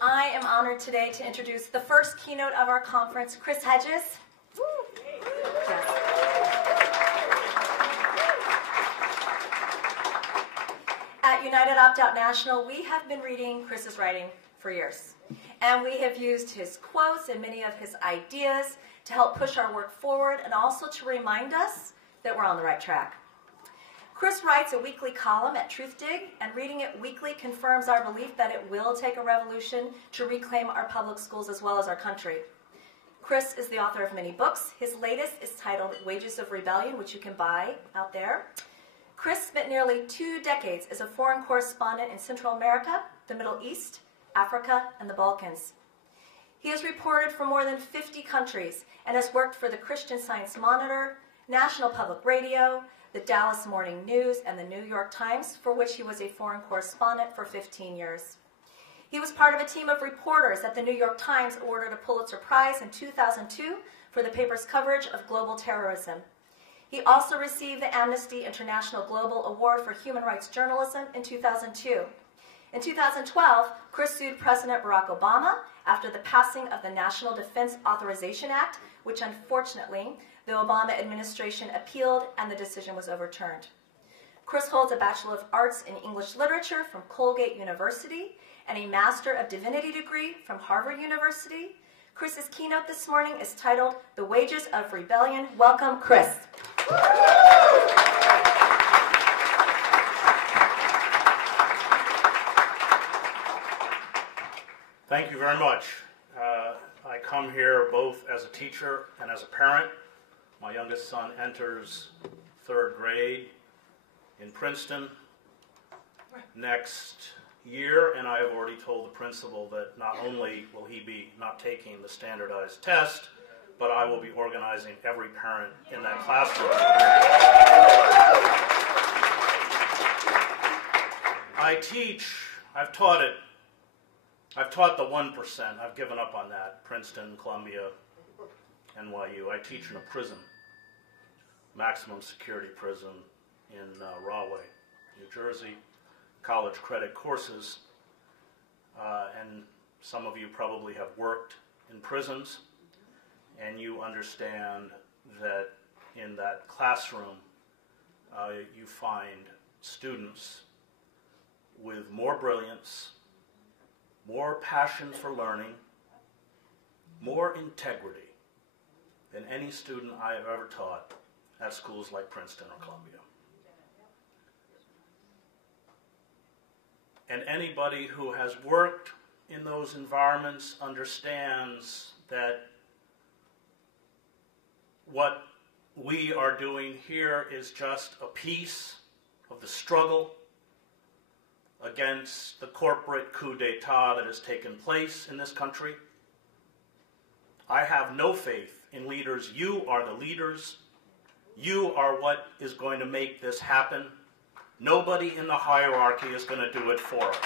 I am honored today to introduce the first keynote of our conference, Chris Hedges. Yes. At United Opt-Out National, we have been reading Chris's writing for years. And we have used his quotes and many of his ideas to help push our work forward and also to remind us that we're on the right track. Chris writes a weekly column at TruthDig, and reading it weekly confirms our belief that it will take a revolution to reclaim our public schools as well as our country. Chris is the author of many books. His latest is titled Wages of Rebellion, which you can buy out there. Chris spent nearly 2 decades as a foreign correspondent in Central America, the Middle East, Africa, and the Balkans. He has reported from more than 50 countries and has worked for the Christian Science Monitor, National Public Radio, the Dallas Morning News, and the New York Times, for which he was a foreign correspondent for 15 years. He was part of a team of reporters that the New York Times awarded a Pulitzer Prize in 2002 for the paper's coverage of global terrorism. He also received the Amnesty International Global Award for Human Rights Journalism in 2002. In 2012, Chris sued President Barack Obama after the passing of the National Defense Authorization Act, which unfortunately the Obama administration appealed and the decision was overturned. Chris holds a Bachelor of Arts in English Literature from Colgate University and a Master of Divinity degree from Harvard University. Chris's keynote this morning is titled The Wages of Rebellion. Welcome, Chris. Thank you very much. I come here both as a teacher and as a parent. My youngest son enters 3rd grade in Princeton next year, and I have already told the principal that not only will he be not taking the standardized test, but I will be organizing every parent in that classroom. I teach, I've taught the 1%. I've given up on that. Princeton, Columbia, NYU. I teach in a prison, maximum security prison in Rahway, New Jersey, college credit courses. And some of you probably have worked in prisons, and you understand that in that classroom you find students with more brilliance, more passion for learning, more integrity than any student I have ever taught at schools like Princeton or Columbia. And anybody who has worked in those environments understands that what we are doing here is just a piece of the struggle against the corporate coup d'etat that has taken place in this country. I have no faith in leaders. You are the leaders. You are what is going to make this happen. Nobody in the hierarchy is going to do it for us.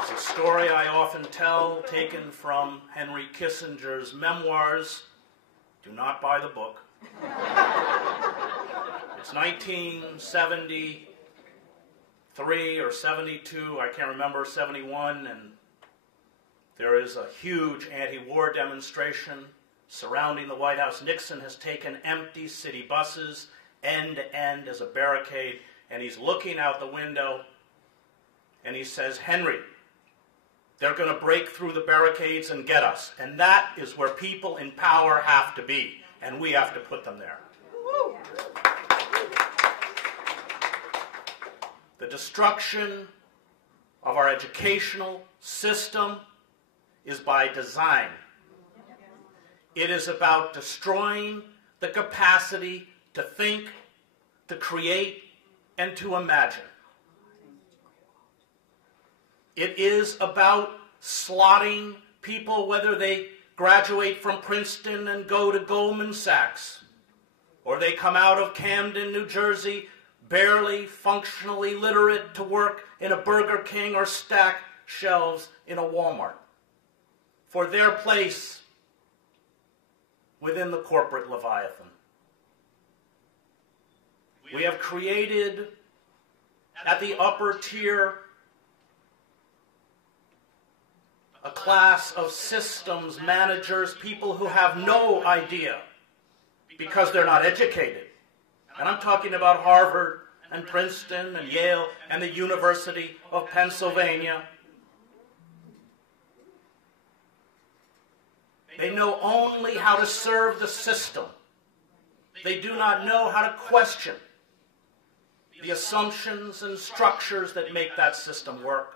It's a story I often tell, taken from Henry Kissinger's memoirs. Do not buy the book. It's 1973 or 72, I can't remember, 71, and there is a huge anti-war demonstration surrounding the White House. Nixon has taken empty city buses, end to end as a barricade, and he's looking out the window, and he says, Henry, they're going to break through the barricades and get us. And that is where people in power have to be, and we have to put them there. The destruction of our educational system is by design. It is about destroying the capacity to think, to create, and to imagine. It is about slotting people, whether they graduate from Princeton and go to Goldman Sachs, or they come out of Camden, New Jersey, barely functionally literate, to work in a Burger King or stack shelves in a Walmart, for their place within the corporate Leviathan. We have created at the upper tier a class of systems managers, people who have no idea because they're not educated. And I'm talking about Harvard and Princeton and Yale and the University of Pennsylvania. They know only how to serve the system. They do not know how to question the assumptions and structures that make that system work.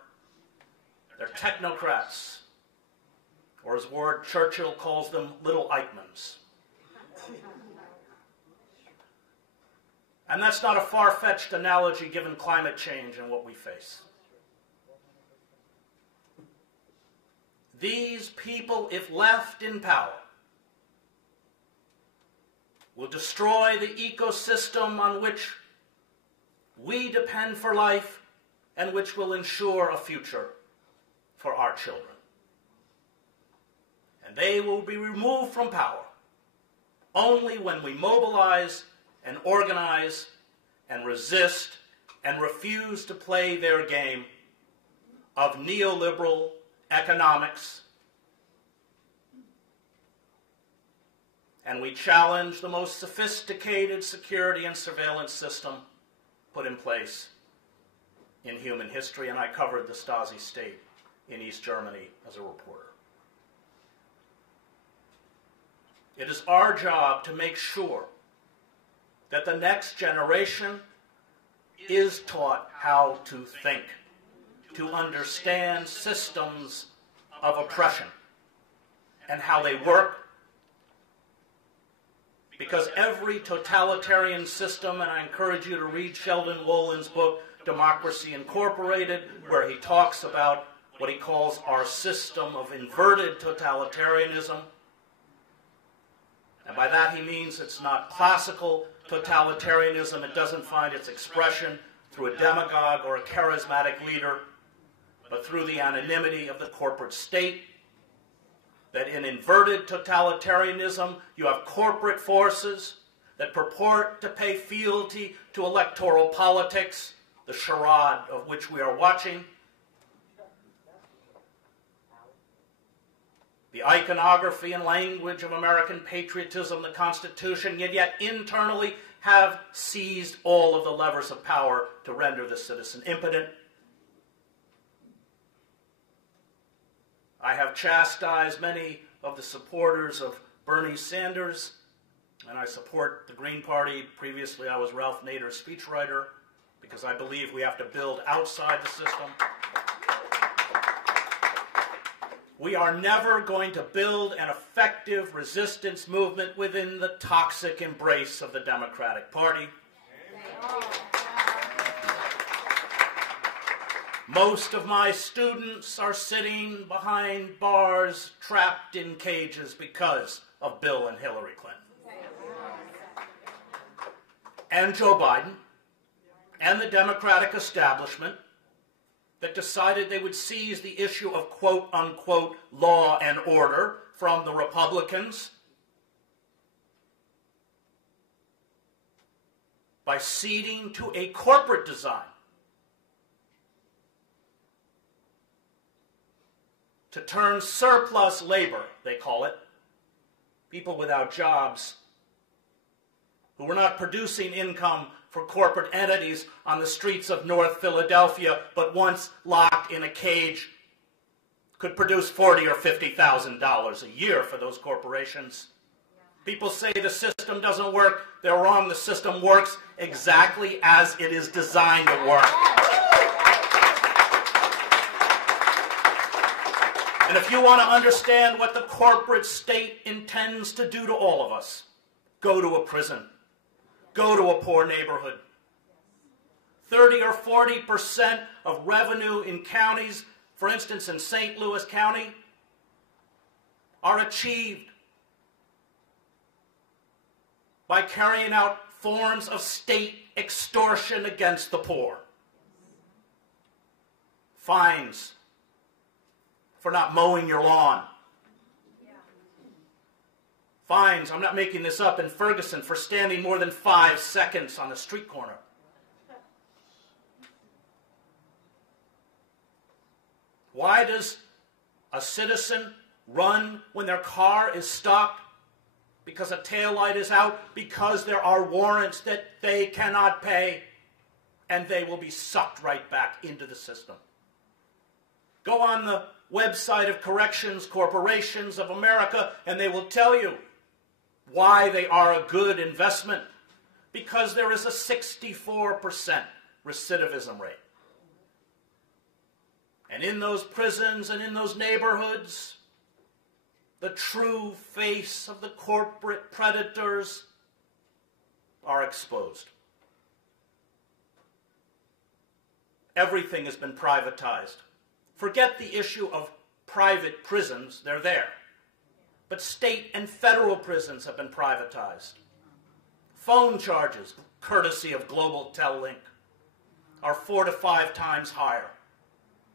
They're technocrats, or as Ward Churchill calls them, little Eichmanns. And that's not a far-fetched analogy given climate change and what we face. These people, if left in power, will destroy the ecosystem on which we depend for life and which will ensure a future for our children. And they will be removed from power only when we mobilize and organize and resist and refuse to play their game of neoliberal economics. And we challenge the most sophisticated security and surveillance system put in place in human history, and I covered the Stasi state in East Germany as a reporter. It is our job to make sure that the next generation is taught how to think, to understand systems of oppression and how they work, because every totalitarian system, and I encourage you to read Sheldon Wollin's book, Democracy Incorporated, where he talks about what he calls our system of inverted totalitarianism. And by that he means it's not classical totalitarianism. It doesn't find its expression through a demagogue or a charismatic leader, but through the anonymity of the corporate state. That in inverted totalitarianism, you have corporate forces that purport to pay fealty to electoral politics, the charade of which we are watching. The iconography and language of American patriotism, the Constitution, yet internally have seized all of the levers of power to render the citizen impotent. I have chastised many of the supporters of Bernie Sanders, and I support the Green Party. Previously, I was Ralph Nader's speechwriter, because I believe we have to build outside the system. We are never going to build an effective resistance movement within the toxic embrace of the Democratic Party. Most of my students are sitting behind bars, trapped in cages because of Bill and Hillary Clinton. And Joe Biden and the Democratic establishment that decided they would seize the issue of quote-unquote law and order from the Republicans by ceding to a corporate design to turn surplus labor, they call it, people without jobs who were not producing income for corporate entities on the streets of North Philadelphia, but once locked in a cage, could produce $40,000 or $50,000 a year for those corporations. People say the system doesn't work. They're wrong. The system works exactly as it is designed to work. And if you want to understand what the corporate state intends to do to all of us, go to a prison. Go to a poor neighborhood. 30 or 40% of revenue in counties, for instance in St. Louis County, are achieved by carrying out forms of state extortion against the poor. Fines for not mowing your lawn. Fines, I'm not making this up, in Ferguson for standing more than 5 seconds on a street corner. Why does a citizen run when their car is stopped because a taillight is out, because there are warrants that they cannot pay, and they will be sucked right back into the system. Go on the website of Corrections Corporations of America, and they will tell you why they are a good investment. Because there is a 64% recidivism rate. And in those prisons and in those neighborhoods, the true face of the corporate predators are exposed. Everything has been privatized. Forget the issue of private prisons, they're there. But state and federal prisons have been privatized. Phone charges, courtesy of Global Tel-Link, are 4 to 5 times higher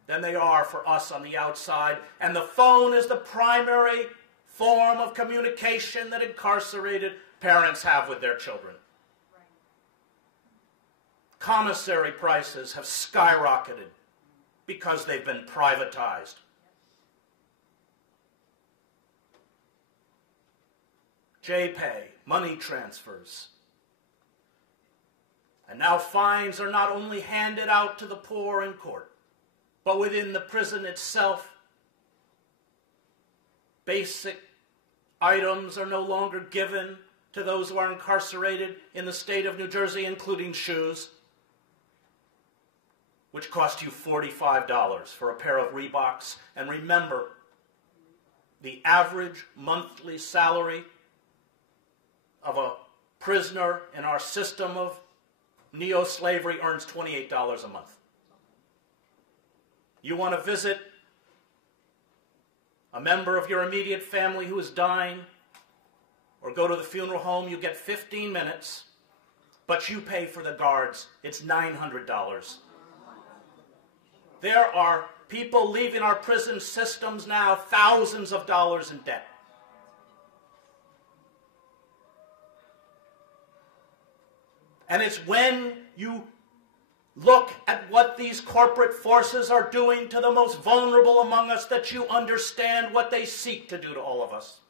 than they are for us on the outside. And the phone is the primary form of communication that incarcerated parents have with their children. Commissary prices have skyrocketed because they've been privatized. J-Pay, money transfers. And now fines are not only handed out to the poor in court, but within the prison itself, basic items are no longer given to those who are incarcerated in the state of New Jersey, including shoes, which cost you $45 for a pair of Reeboks. And remember, the average monthly salary of a prisoner in our system of neo-slavery earns $28 a month. You want to visit a member of your immediate family who is dying, or go to the funeral home, you get 15 minutes, but you pay for the guards. It's $900. There are people leaving our prison systems now thousands of dollars in debt. And it's when you look at what these corporate forces are doing to the most vulnerable among us that you understand what they seek to do to all of us.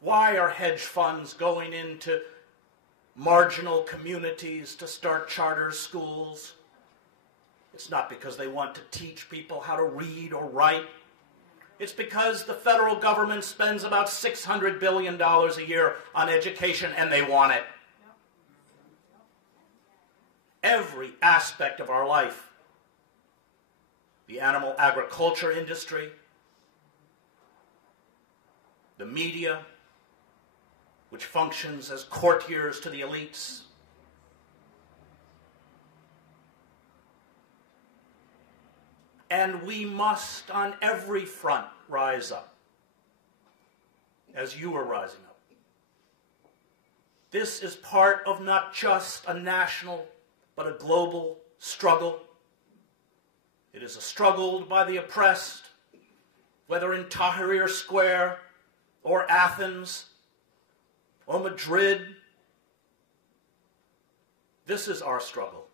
Why are hedge funds going into marginal communities to start charter schools? It's not because they want to teach people how to read or write. It's because the federal government spends about $600 billion a year on education, and they want it. Every aspect of our life, the animal agriculture industry, the media, which functions as courtiers to the elites, and we must on every front rise up, as you are rising up. This is part of not just a national but a global struggle. It is a struggle by the oppressed, whether in Tahrir Square or Athens or Madrid. This is our struggle.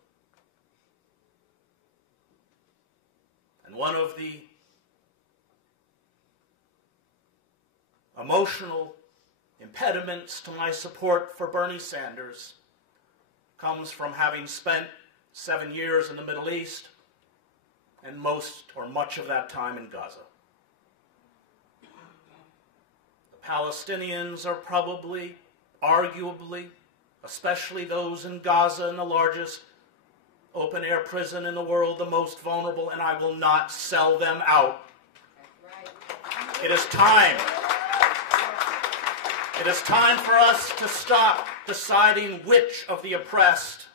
And one of the emotional impediments to my support for Bernie Sanders comes from having spent 7 years in the Middle East and most or much of that time in Gaza. The Palestinians are probably, arguably, especially those in Gaza in the largest open-air prison in the world, the most vulnerable, and I will not sell them out. It is time. It is time for us to stop deciding which of the oppressed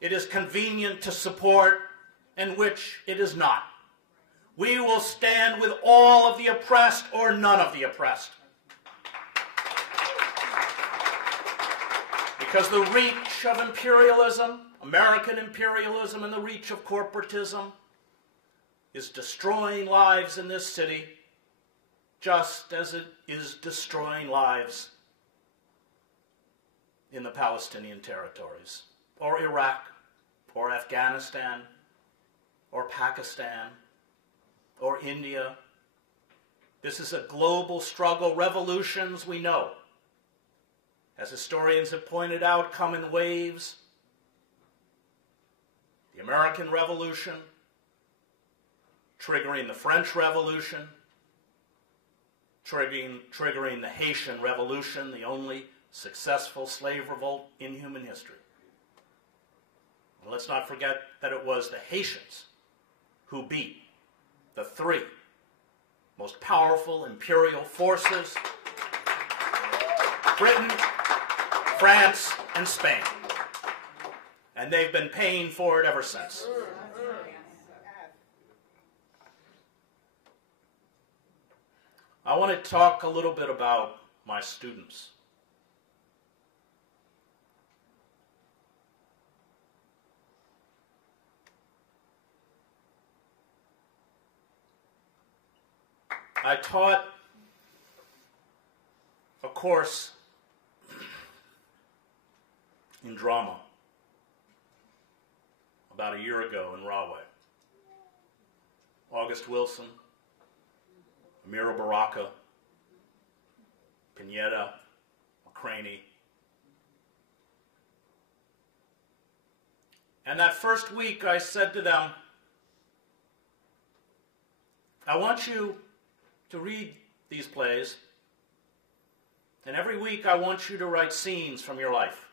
it is convenient to support and which it is not. We will stand with all of the oppressed or none of the oppressed. Because the reach of imperialism, American imperialism, and the reach of corporatism is destroying lives in this city, just as it is destroying lives in the Palestinian territories, or Iraq, or Afghanistan, or Pakistan, or India. This is a global struggle. Revolutions, we know, as historians have pointed out, come in waves. The American Revolution, triggering the French Revolution, triggering the Haitian Revolution, the only successful slave revolt in human history. And let's not forget that it was the Haitians who beat the three most powerful imperial forces: Britain, France, and Spain. And they've been paying for it ever since. I want to talk a little bit about my students. I taught a course in drama about a year ago in Rahway. August Wilson, Amira Baraka, Pineda, McCraney. And that first week I said to them, I want you to read these plays, and every week I want you to write scenes from your life.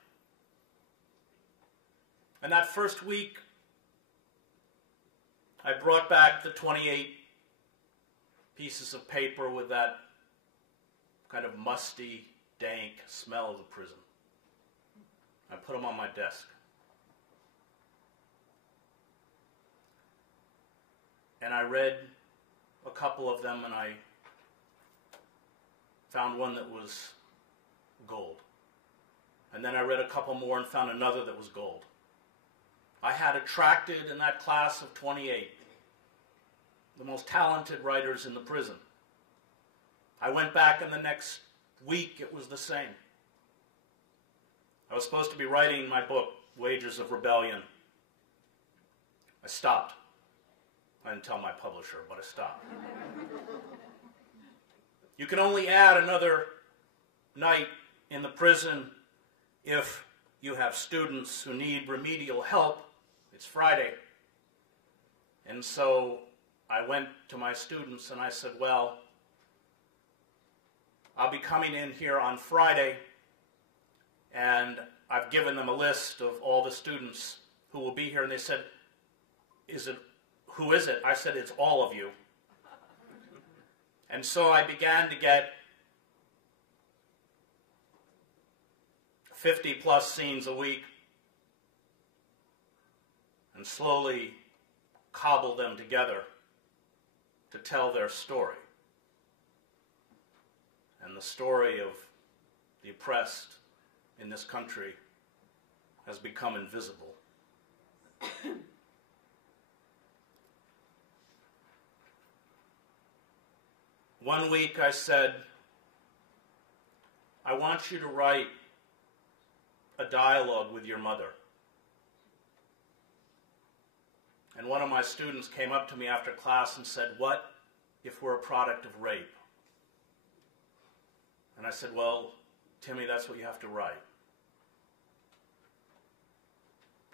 And that first week, I brought back the 28 pieces of paper with that kind of musty, dank smell of the prison. I put them on my desk. And I read a couple of them, and I found one that was gold. And then I read a couple more and found another that was gold. I had attracted in that class of 28 the most talented writers in the prison. I went back in the next week, it was the same. I was supposed to be writing my book, Wages of Rebellion. I stopped. I didn't tell my publisher, but I stopped. You can only add another night in the prison if you have students who need remedial help. It's Friday. And so I went to my students and I said, well, I'll be coming in here on Friday, and I've given them a list of all the students who will be here. And they said, who is it? I said, it's all of you. And so I began to get 50 plus scenes a week and slowly cobble them together to tell their story. And the story of the oppressed in this country has become invisible. One week I said, I want you to write a dialogue with your mother. And one of my students came up to me after class and said, what if we're a product of rape? And I said, well, Timmy, that's what you have to write.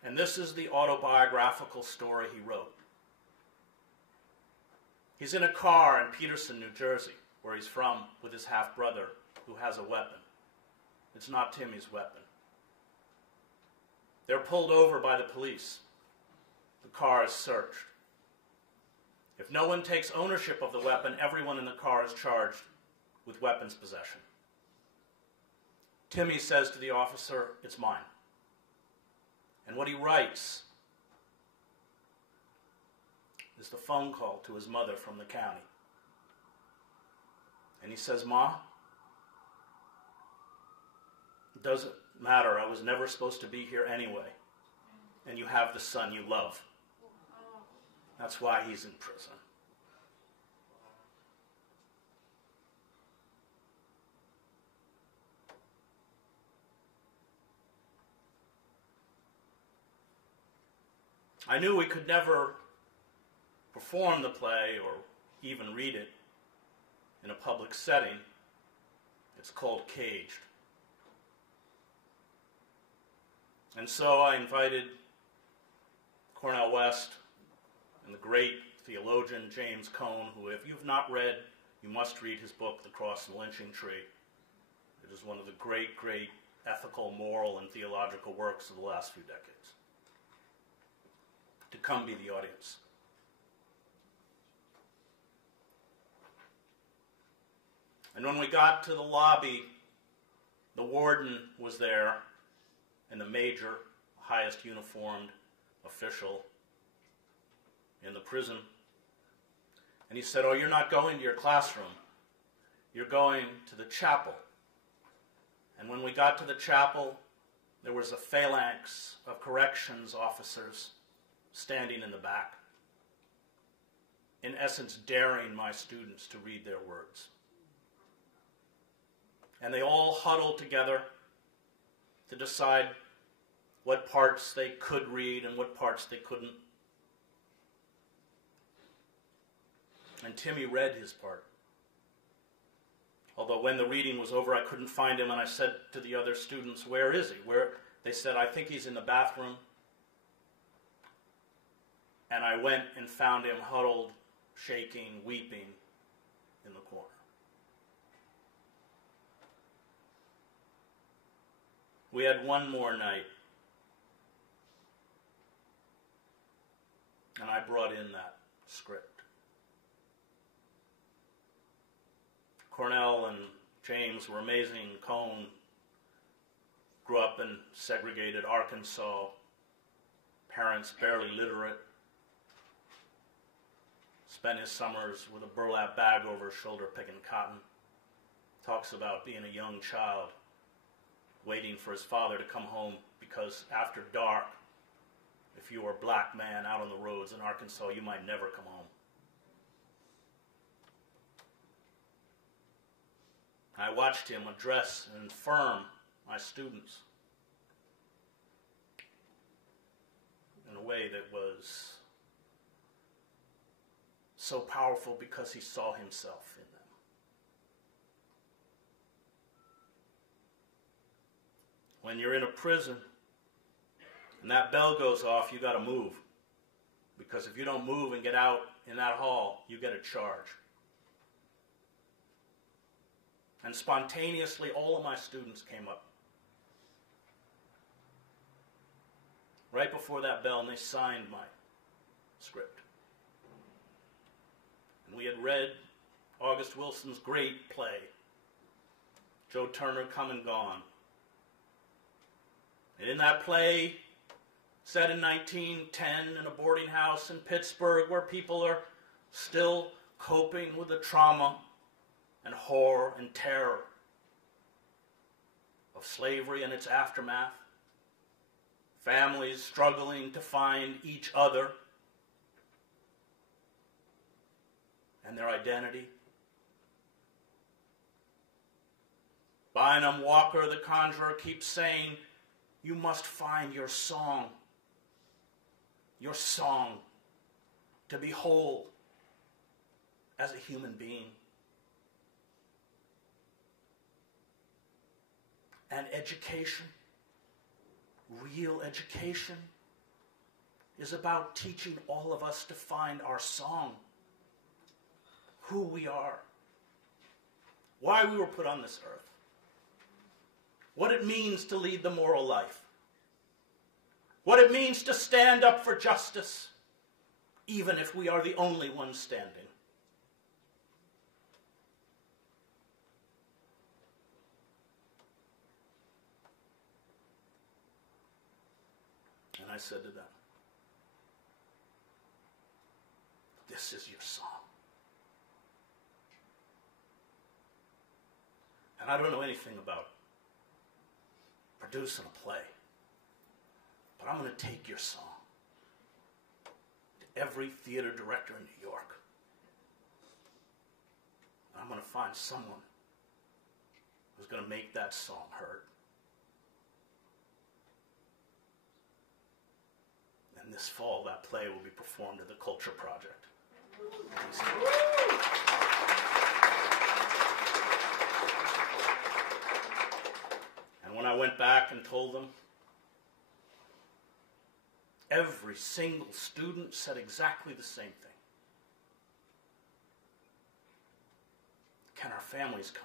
And this is the autobiographical story he wrote. He's in a car in Peterson, New Jersey, where he's from, with his half-brother who has a weapon. It's not Timmy's weapon. They're pulled over by the police. The car is searched. If no one takes ownership of the weapon, everyone in the car is charged with weapons possession. Timmy says to the officer, it's mine. And what he writes is the phone call to his mother from the county. And he says, Ma, it doesn't matter. I was never supposed to be here anyway. And you have the son you love. That's why he's in prison. I knew we could never perform the play or even read it in a public setting. It's called Caged. And so I invited Cornel West and the great theologian James Cone, who, if you've not read, you must read his book, The Cross and Lynching Tree. It is one of the great, great ethical, moral, and theological works of the last few decades, to come be the audience. And when we got to the lobby, the warden was there, and the major, highest uniformed official in the prison. And he said, "Oh, you're not going to your classroom. You're going to the chapel." And when we got to the chapel, there was a phalanx of corrections officers standing in the back, in essence daring my students to read their words. And they all huddled together to decide what parts they could read and what parts they couldn't. And Timmy read his part. Although when the reading was over, I couldn't find him, and I said to the other students, "Where is he?" They said, "I think he's in the bathroom." And I went and found him huddled, shaking, weeping in the corner. We had one more night, and I brought in that script. Cornell and James were amazing. Cone grew up in segregated Arkansas, parents barely literate, spent his summers with a burlap bag over his shoulder picking cotton, talks about being a young child waiting for his father to come home because after dark, if you were a black man out on the roads in Arkansas, you might never come home. I watched him address and affirm my students in a way that was so powerful because he saw himself in them. When you're in a prison and that bell goes off, you got to move. Because if you don't move and get out in that hall, you get a charge. And spontaneously, all of my students came up right before that bell, and they signed my script. And we had read August Wilson's great play, Joe Turner, Come and Gone. And in that play, set in 1910 in a boarding house in Pittsburgh, where people are still coping with the trauma and horror and terror of slavery and its aftermath, families struggling to find each other and their identity. Bynum Walker, the conjurer, keeps saying, "You must find your song to be whole as a human being." And education, real education, is about teaching all of us to find our song, who we are, why we were put on this earth, what it means to lead the moral life, what it means to stand up for justice, even if we are the only ones standing. And I said to them, "This is your song." And I don't know anything about producing a play, but I'm going to take your song to every theater director in New York. And I'm going to find someone who's going to make that song heard. And this fall, that play will be performed at the Culture Project. And when I went back and told them, every single student said exactly the same thing. Can our families come?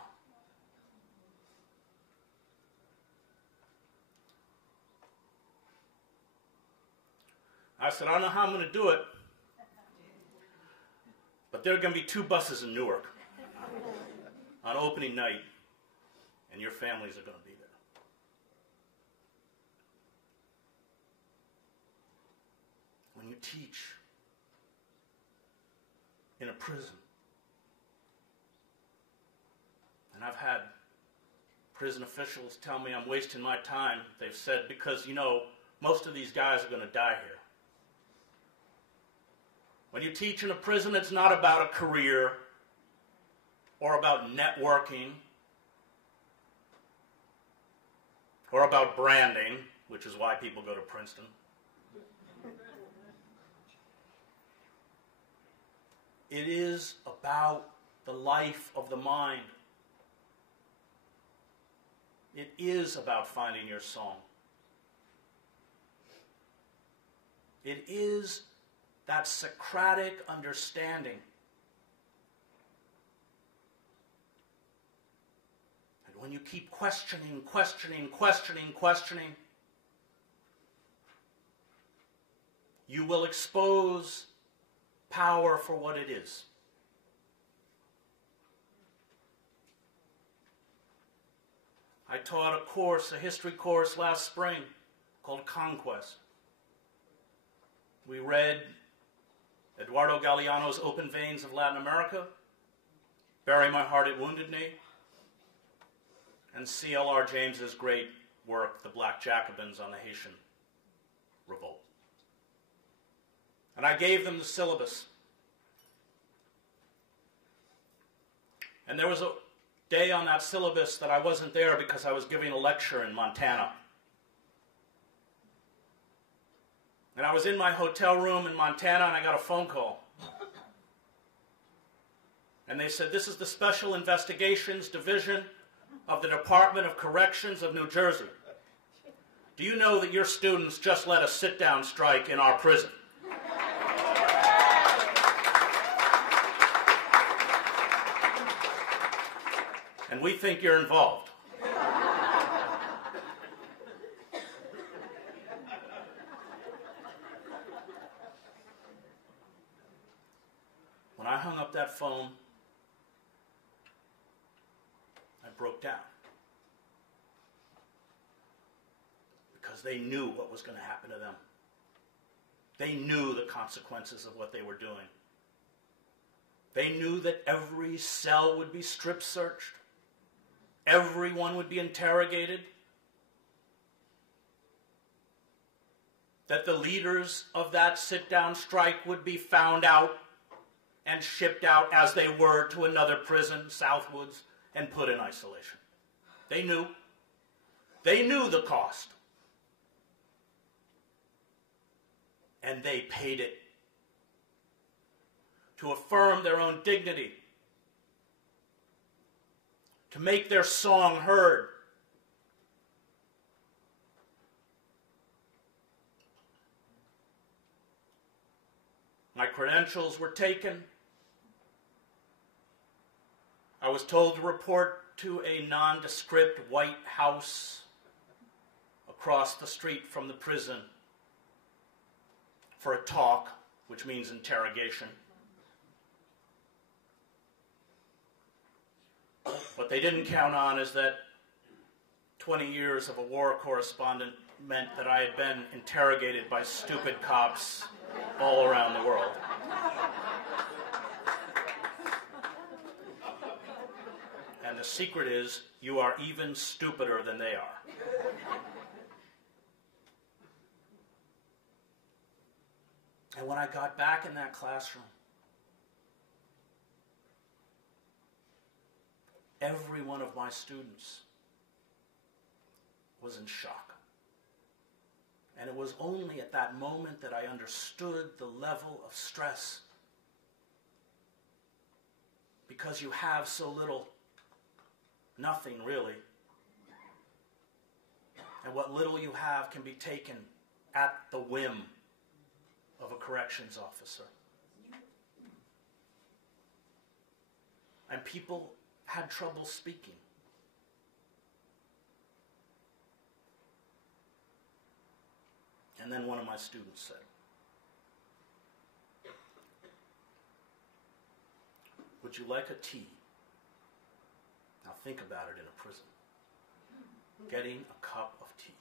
I said, I don't know how I'm going to do it, but there are going to be 2 buses in Newark on opening night, and your families are going to be there. When you teach in a prison, and I've had prison officials tell me I'm wasting my time, they've said, because, you know, most of these guys are going to die here. When you teach in a prison, it's not about a career or about networking or about branding, which is why people go to Princeton. It is about the life of the mind. It is about finding your song. It is that Socratic understanding. And when you keep questioning, you will expose power for what it is. I taught a course, a history course last spring called Conquest. We read Eduardo Galeano's Open Veins of Latin America, Bury My Heart at Wounded Knee, and C.L.R. James's great work, The Black Jacobins on the Haitian Revolt. And I gave them the syllabus. And there was a day on that syllabus that I wasn't there because I was giving a lecture in Montana. And I was in my hotel room in Montana, and I got a phone call. And they said, this is the Special Investigations Division of the Department of Corrections of New Jersey. Do you know that your students just led a sit-down strike in our prison? And we think you're involved. When I hung up that phone, I broke down. Because they knew what was going to happen to them. They knew the consequences of what they were doing. They knew that every cell would be strip searched. Everyone would be interrogated. That the leaders of that sit-down strike would be found out and shipped out as they were to another prison, Southwoods, and put in isolation. They knew. They knew the cost. And they paid it to affirm their own dignity, to make their song heard. My credentials were taken. I was told to report to a nondescript white house across the street from the prison for a talk, which means interrogation. What they didn't count on is that 20 years of a war correspondent meant that I had been interrogated by stupid cops all around the world. And the secret is, you are even stupider than they are. And when I got back in that classroom, every one of my students was in shock. And it was only at that moment that I understood the level of stress because you have so little, nothing really. And what little you have can be taken at the whim of a corrections officer. And people had trouble speaking. And then one of my students said, "Would you like a tea?" Now think about it in a prison. Getting a cup of tea.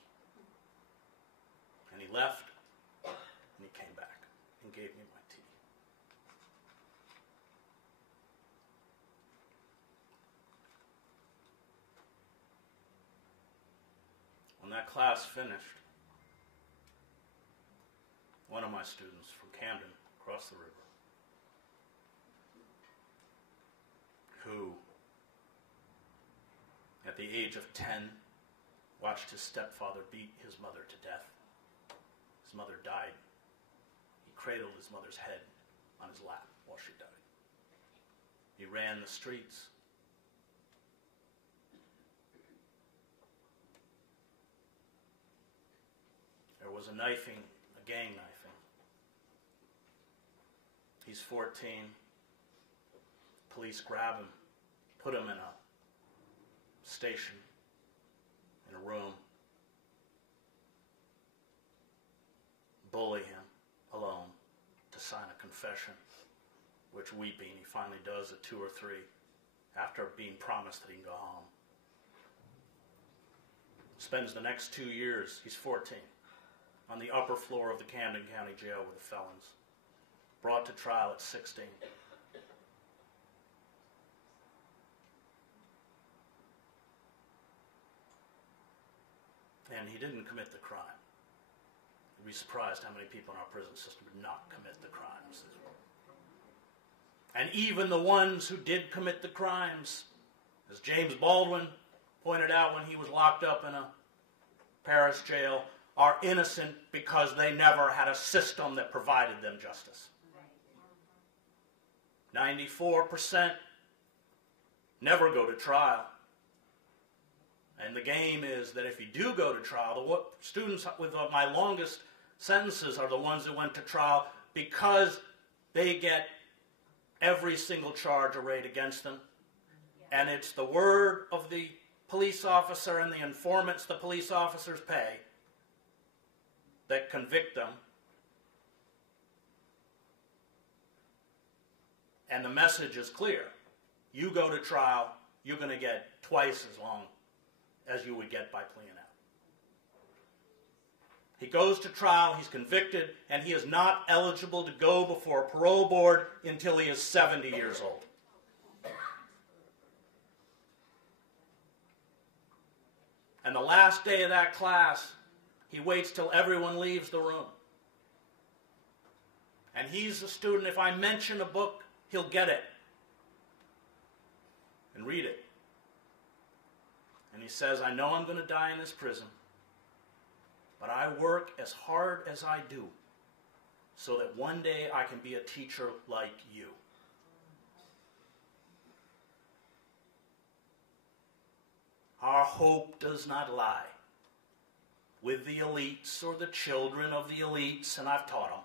And he left, and he came back and gave me my tea. When that class finished, one of my students from Camden, across the river, who, at the age of 10, watched his stepfather beat his mother to death. His mother died. He cradled his mother's head on his lap while she died. He ran the streets. There was a knifing, a gang knifing. He's 14. Police grab him, put him in a station, in a room, bully him alone to sign a confession, which, weeping, he finally does at 2 or 3 after being promised that he can go home. Spends the next 2 years, he's 14, on the upper floor of the Camden County Jail with the felons, brought to trial at 16. And he didn't commit the crime. You'd be surprised how many people in our prison system did not commit the crimes. And even the ones who did commit the crimes, as James Baldwin pointed out when he was locked up in a Paris jail, are innocent because they never had a system that provided them justice. 94% never go to trial. And the game is that if you do go to trial, the students with my longest sentences are the ones that went to trial because they get every single charge arrayed against them. And it's the word of the police officer and the informants the police officers pay that convict them. And the message is clear. You go to trial, you're going to get twice as long as you would get by pleading out. He goes to trial, he's convicted, and he is not eligible to go before a parole board until he is 70 years old. And the last day of that class, he waits till everyone leaves the room. And he's a student, if I mention a book, he'll get it and read it. And he says, I know I'm going to die in this prison, but I work as hard as I do so that one day I can be a teacher like you. Our hope does not lie with the elites or the children of the elites, and I've taught them.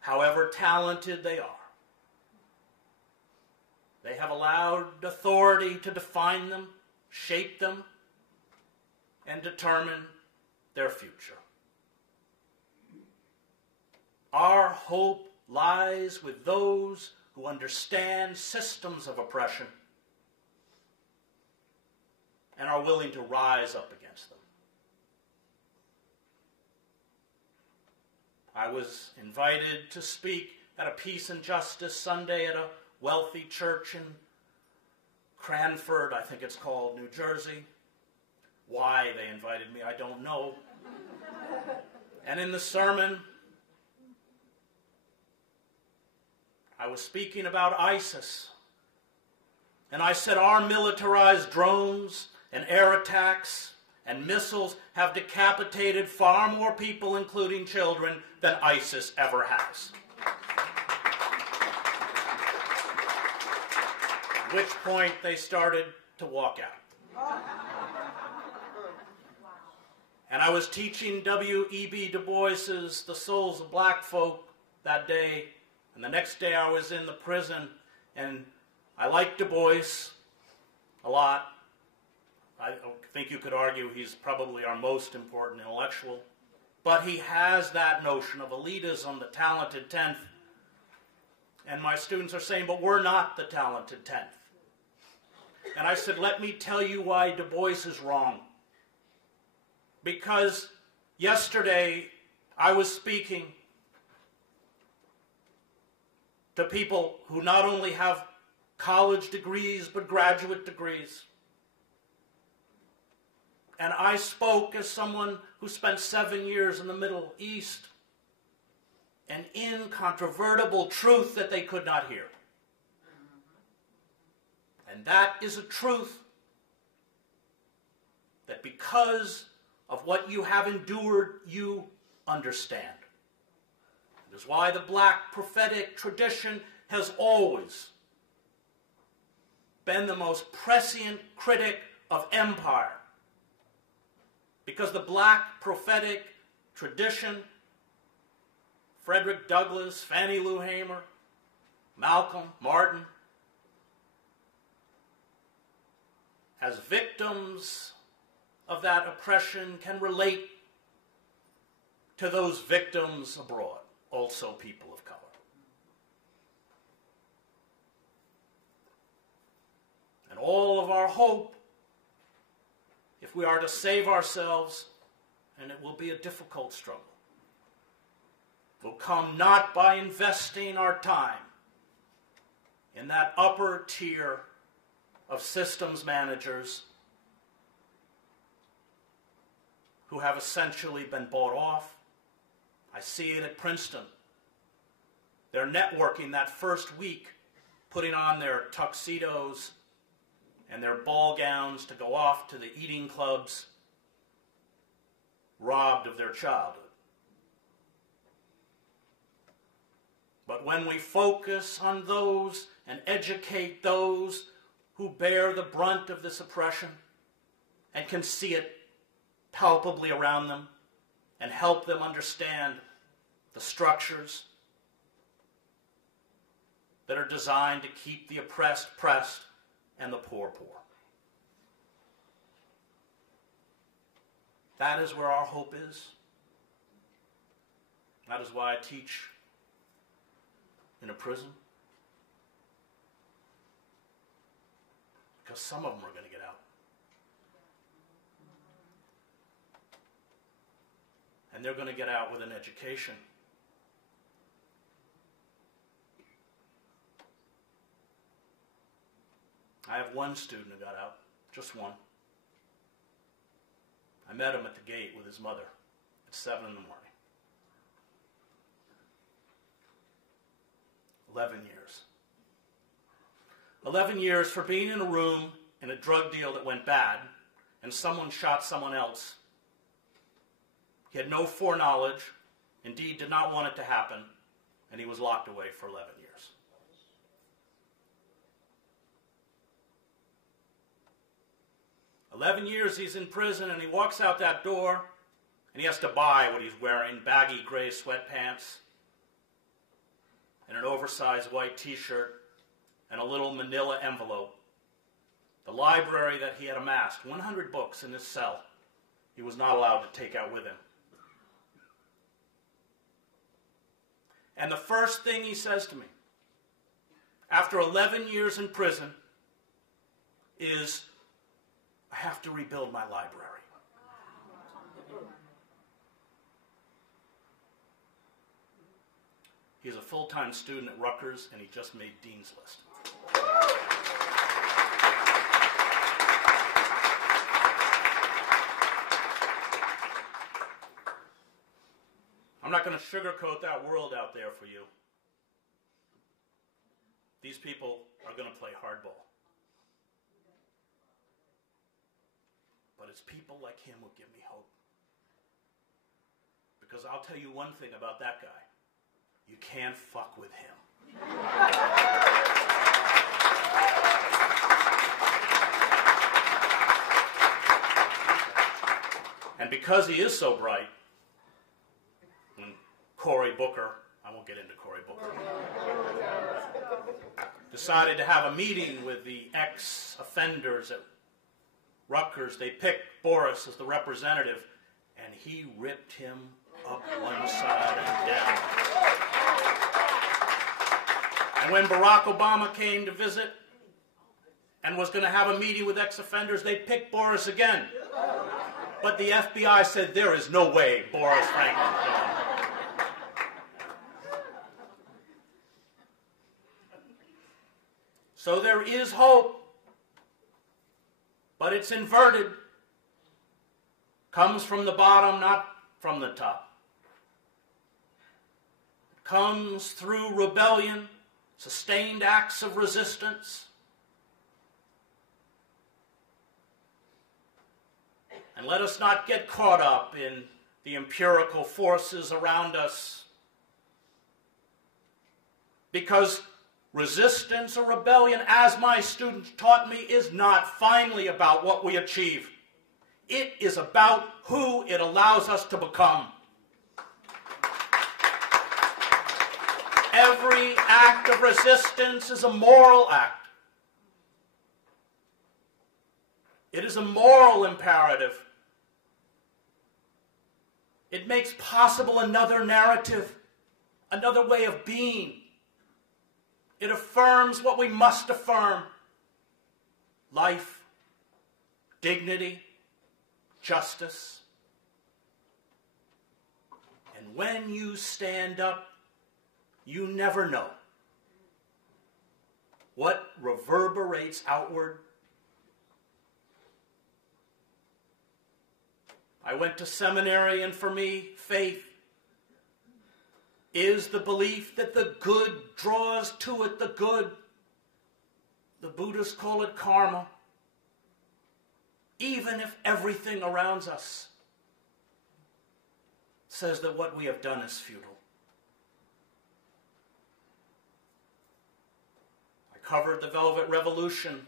However talented they are, they have allowed authority to define them, shape them, and determine their future. Our hope lies with those who understand systems of oppression and are willing to rise up against them. I was invited to speak at a Peace and Justice Sunday at a wealthy church in Cranford, I think it's called, New Jersey. Why they invited me, I don't know. And in the sermon, I was speaking about ISIS. And I said our militarized drones and air attacks and missiles have decapitated far more people, including children, than ISIS ever has. which point they started to walk out. And I was teaching W.E.B. Du Bois's The Souls of Black Folk that day, and the next day I was in the prison, and I like Du Bois a lot. I think you could argue he's probably our most important intellectual, but he has that notion of elitism, the talented 10th. And my students are saying, but we're not the talented 10th. And I said, let me tell you why Du Bois is wrong. Because yesterday I was speaking to people who not only have college degrees, but graduate degrees. And I spoke as someone who spent 7 years in the Middle East, an incontrovertible truth that they could not hear. And that is a truth that because of what you have endured, you understand. It is why the black prophetic tradition has always been the most prescient critic of empire. Because the black prophetic tradition, Frederick Douglass, Fannie Lou Hamer, Malcolm, Martin, as victims of that oppression can relate to those victims abroad, also people of color. And all of our hope, if we are to save ourselves, and it will be a difficult struggle, will come not by investing our time in that upper tier of systems managers who have essentially been bought off. I see it at Princeton. They're networking that first week, putting on their tuxedos and their ball gowns to go off to the eating clubs, robbed of their childhood. But when we focus on those and educate those who bear the brunt of this oppression and can see it palpably around them and help them understand the structures that are designed to keep the oppressed pressed and the poor poor. That is where our hope is. That is why I teach in a prison. Because some of them are going to get out. And they're going to get out with an education. I have one student who got out, just one. I met him at the gate with his mother at 7 in the morning. 11 years. 11 years for being in a room in a drug deal that went bad and someone shot someone else. He had no foreknowledge, indeed did not want it to happen, and he was locked away for 11 years. "11 years he's in prison, and he walks out that door, and he has to buy what he's wearing, baggy gray sweatpants, and an oversized white t-shirt, and a little manila envelope. The library that he had amassed, 100 books in his cell, he was not allowed to take out with him. And the first thing he says to me, after 11 years in prison, is, I have to rebuild my library. He's a full-time student at Rutgers, and he just made Dean's List. I'm not going to sugarcoat that world out there for you. These people are going to play hardball. But it's people like him who give me hope. Because I'll tell you one thing about that guy. You can't fuck with him. And because he is so bright, when Cory Booker, I won't get into Cory Booker, decided to have a meeting with the ex-offenders at Rutgers, they picked Boris as the representative, and he ripped him up one side and down. And when Barack Obama came to visit and was going to have a meeting with ex-offenders, they picked Boris again. But the FBI said, there is no way Boris Franklin is gone. So there is hope, but it's inverted. Comes from the bottom, not from the top. It comes through rebellion, sustained acts of resistance. And let us not get caught up in the empirical forces around us, because resistance or rebellion, as my students taught me, is not finally about what we achieve. It is about who it allows us to become. Every act of resistance is a moral act. It is a moral imperative. It makes possible another narrative, another way of being. It affirms what we must affirm: life, dignity, justice. And when you stand up, you never know what reverberates outward. I went to seminary, and for me, faith is the belief that the good draws to it the good. The Buddhists call it karma. Even if everything around us says that what we have done is futile. I covered the Velvet Revolution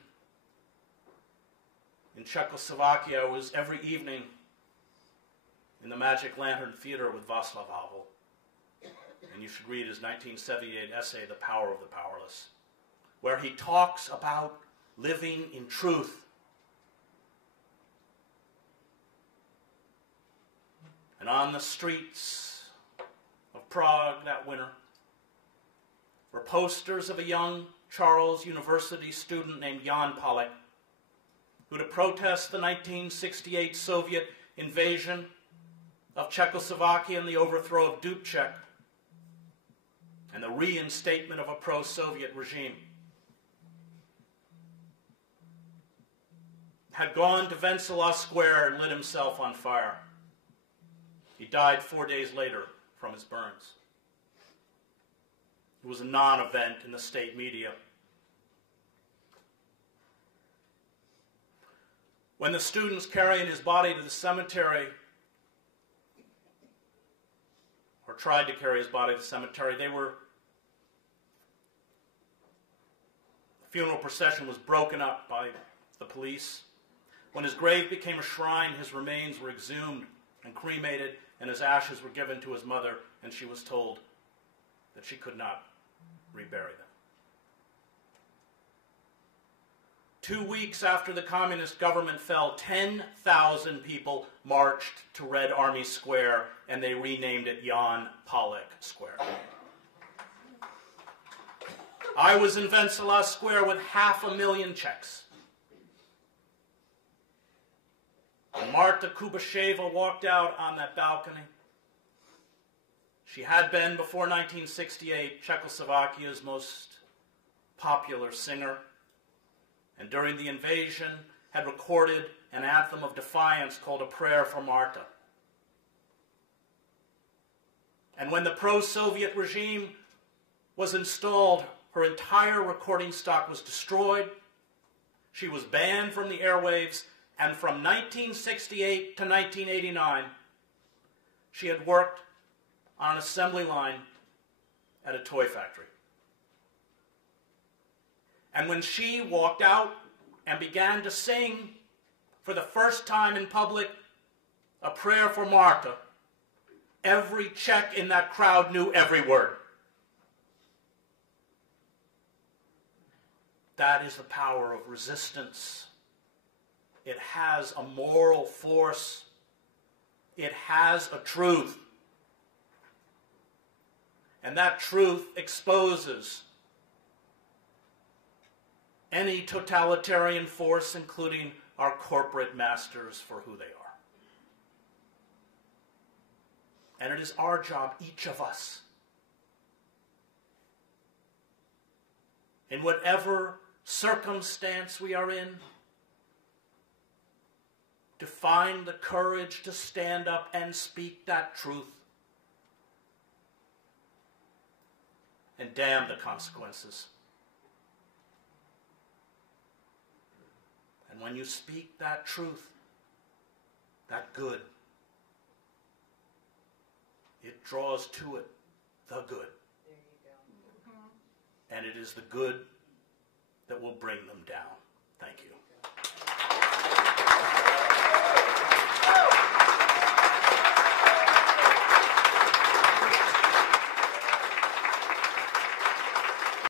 in Czechoslovakia. I was every evening in the Magic Lantern Theater with Václav Havel. And you should read his 1978 essay, The Power of the Powerless, where he talks about living in truth. And on the streets of Prague that winter were posters of a young Charles University student named Jan Palach, who, to protest the 1968 Soviet invasion of Czechoslovakia and the overthrow of Dubček and the reinstatement of a pro-Soviet regime, had gone to Wenceslas Square and lit himself on fire. He died 4 days later from his burns. It was a non-event in the state media. When the students carrying his body to the cemetery, or tried to carry his body to the cemetery, the funeral procession was broken up by the police. When his grave became a shrine, his remains were exhumed and cremated, and his ashes were given to his mother, and she was told that she could not rebury them. 2 weeks after the communist government fell, 10,000 people marched to Red Army Square, and they renamed it Jan Palach Square. I was in Wenceslas Square with 500,000 Czechs. And Marta Kubasheva walked out on that balcony. She had been, before 1968, Czechoslovakia's most popular singer, and during the invasion had recorded an anthem of defiance called A Prayer for Marta. And when the pro-Soviet regime was installed, her entire recording stock was destroyed. She was banned from the airwaves, and from 1968 to 1989, she had worked on an assembly line at a toy factory. And when she walked out and began to sing for the first time in public a prayer for Martha, every Czech in that crowd knew every word. That is the power of resistance. It has a moral force. It has a truth. And that truth exposes any totalitarian force, including our corporate masters, for who they are. And it is our job, each of us, in whatever circumstance we are in, to find the courage to stand up and speak that truth and damn the consequences. And when you speak that truth, that good, it draws to it the good. There you go. And it is the good that will bring them down. Thank you.